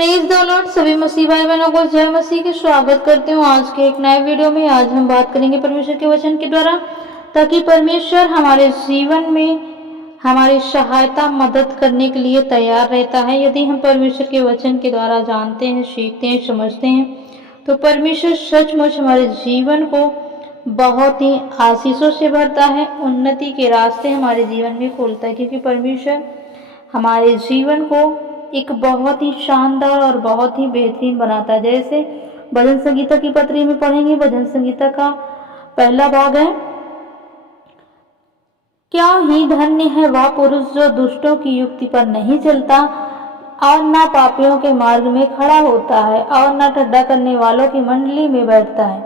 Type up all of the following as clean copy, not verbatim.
Praise the Lord. सभी मसीह भाई बहनों को जय मसीह के स्वागत करती हूँ आज के एक नए वीडियो में। आज हम बात करेंगे परमेश्वर के वचन के द्वारा, ताकि परमेश्वर हमारे जीवन में हमारी सहायता मदद करने के लिए तैयार रहता है। यदि हम परमेश्वर के वचन के द्वारा जानते हैं, सीखते हैं, समझते हैं, तो परमेश्वर सचमुच हमारे जीवन को बहुत ही आशीषों से भरता है, उन्नति के रास्ते हमारे जीवन में खोलता है, क्योंकि परमेश्वर हमारे जीवन को एक बहुत ही शानदार और बहुत ही बेहतरीन बनाता है। जैसे भजन संगीता की पत्री में पढ़ेंगे, भजन संगीता का पहला भाग है, क्या ही धन्य है वह पुरुष जो दुष्टों की युक्ति पर नहीं चलता और न पापियों के मार्ग में खड़ा होता है और न ठट्ठा करने वालों की मंडली में बैठता है,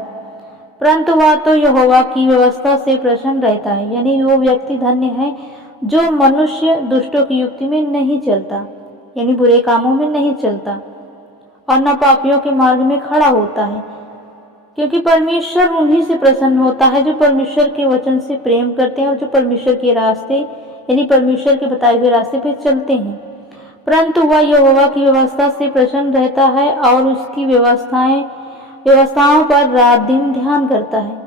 परंतु वह तो यहोवा की व्यवस्था से प्रसन्न रहता है। यानी वो व्यक्ति धन्य है जो मनुष्य दुष्टों की युक्ति में नहीं चलता, यानी बुरे कामों में नहीं चलता, और न पापियों के मार्ग में खड़ा होता है, क्योंकि परमेश्वर उन्हीं से प्रसन्न होता है जो परमेश्वर के वचन से प्रेम करते हैं और जो परमेश्वर के रास्ते यानी परमेश्वर के बताए हुए रास्ते पे चलते हैं। परंतु वह यहोवा की व्यवस्था से प्रसन्न रहता है और उसकी व्यवस्थाओं पर रात दिन ध्यान करता है।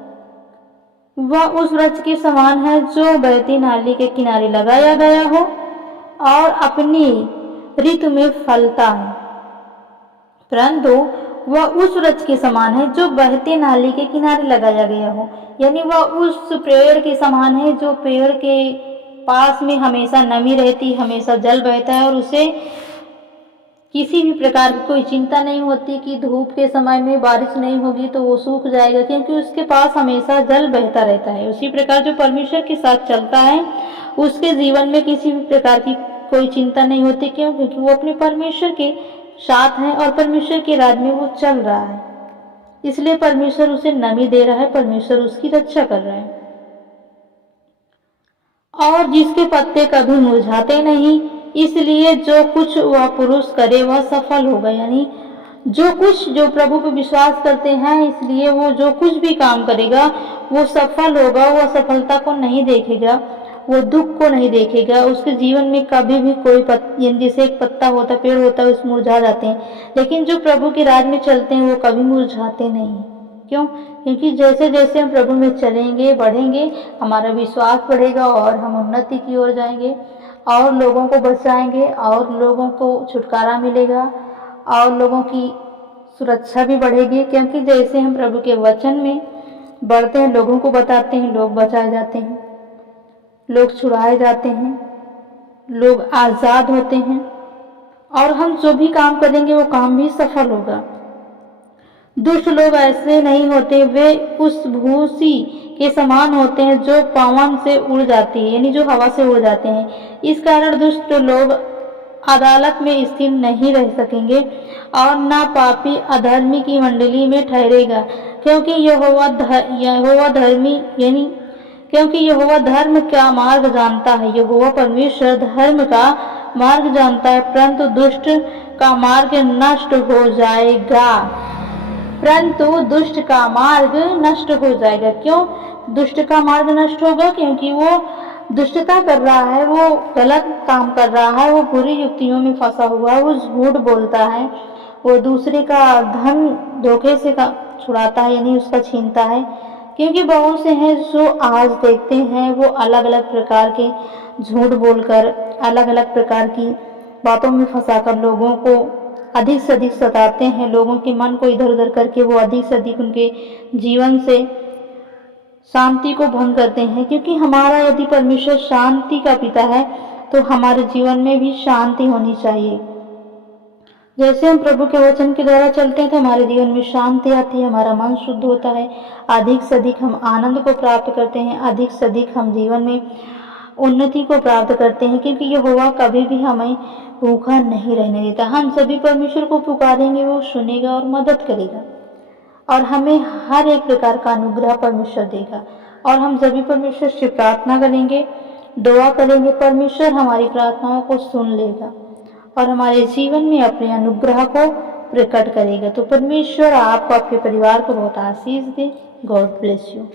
वह उस वृक्ष के समान है जो बहती नाली के किनारे लगाया गया हो और अपनी ऋतु में फलता है। परंतु वह उस वृक्ष के समान है जो बहते नाली के किनारे लगाया गया हो, यानी वह उस पेड़ के समान है जो पेड़ के पास में हमेशा नमी रहती, हमेशा जल बहता है और उसे किसी भी प्रकार की कोई चिंता नहीं होती कि धूप के समय में बारिश नहीं होगी तो वो सूख जाएगा, क्योंकि उसके पास हमेशा जल बहता रहता है। उसी प्रकार जो परमेश्वर के साथ चलता है उसके जीवन में किसी भी प्रकार की कोई चिंता नहीं होती। क्यों? क्योंकि वो अपने परमेश्वर के साथ है और परमेश्वर के राज में वो चल रहा है, इसलिए परमेश्वर उसे नमी दे रहा है, परमेश्वर उसकी रक्षा कर रहा है। और जिसके पत्ते कभी मुरझाते नहीं, इसलिए जो कुछ वह पुरुष करे वह सफल होगा। यानी जो प्रभु पर विश्वास करते हैं, इसलिए वो जो कुछ भी काम करेगा वो सफल होगा। वो असफलता को नहीं देखेगा, वो दुख को नहीं देखेगा। उसके जीवन में कभी भी कोई जैसे एक पत्ता होता, पेड़ होता है, उस मुरझा जाते हैं, लेकिन जो प्रभु के राज में चलते हैं वो कभी मुरझाते नहीं। क्यों? क्योंकि जैसे जैसे हम प्रभु में चलेंगे, बढ़ेंगे, हमारा विश्वास बढ़ेगा और हम उन्नति की ओर जाएंगे और लोगों को बचाएंगे और लोगों को छुटकारा मिलेगा और लोगों की सुरक्षा भी बढ़ेगी। क्योंकि जैसे हम प्रभु के वचन में बढ़ते हैं, लोगों को बताते हैं, लोग बचाए जाते हैं, लोग छुड़ाए जाते हैं, लोग आज़ाद होते हैं और हम जो भी काम करेंगे वो काम भी सफल होगा। दुष्ट लोग ऐसे नहीं होते, वे उस भूसी के समान होते हैं जो पवन से उड़ जाती है, यानी जो हवा से उड़ जाते हैं। इस कारण दुष्ट लोग अदालत में स्थिर नहीं रह सकेंगे और ना पापी अधर्मी की मंडली में ठहरेगा, क्योंकि यहोवा धर्म का मार्ग जानता है। यहोवा परमेश्वर धर्म का मार्ग जानता है, परंतु दुष्ट का मार्ग नष्ट हो जाएगा। क्यों दुष्ट का मार्ग नष्ट होगा? क्योंकि वो दुष्टता कर रहा है, वो गलत काम कर रहा है, वो बुरी युक्तियों में फंसा हुआ है, वो झूठ बोलता है, वो दूसरे का धन धोखे से छुड़ाता है, यानी उसका छीनता है। क्योंकि बहुत से हैं जो आज देखते हैं वो अलग अलग प्रकार के झूठ बोलकर, अलग अलग प्रकार की बातों में फंसाकर लोगों को अधिक से अधिक सताते हैं, लोगों के मन को इधर उधर करके वो अधिक से अधिक उनके जीवन से शांति को भंग करते हैं। क्योंकि हमारा यदि परमेश्वर शांति का पिता है तो हमारे जीवन में भी शांति होनी चाहिए। जैसे हम प्रभु के वचन के द्वारा चलते हैं तो हमारे जीवन में शांति आती है, हमारा मन शुद्ध होता है, अधिक से अधिक हम आनंद को प्राप्त करते हैं, अधिक से अधिक हम जीवन में उन्नति को प्राप्त करते हैं। क्योंकि यहोवा कभी भी हमें भूखा नहीं रहने देता। हम सभी परमेश्वर को पुकारेंगे, वो सुनेगा और मदद करेगा और हमें हर एक प्रकार का अनुग्रह परमेश्वर देगा। और हम सभी परमेश्वर से प्रार्थना करेंगे, दुआ करेंगे, परमेश्वर हमारी प्रार्थनाओं को सुन लेगा और हमारे जीवन में अपने अनुग्रह को प्रकट करेगा। तो परमेश्वर आपको, आपके परिवार को बहुत आशीष दे। God bless you.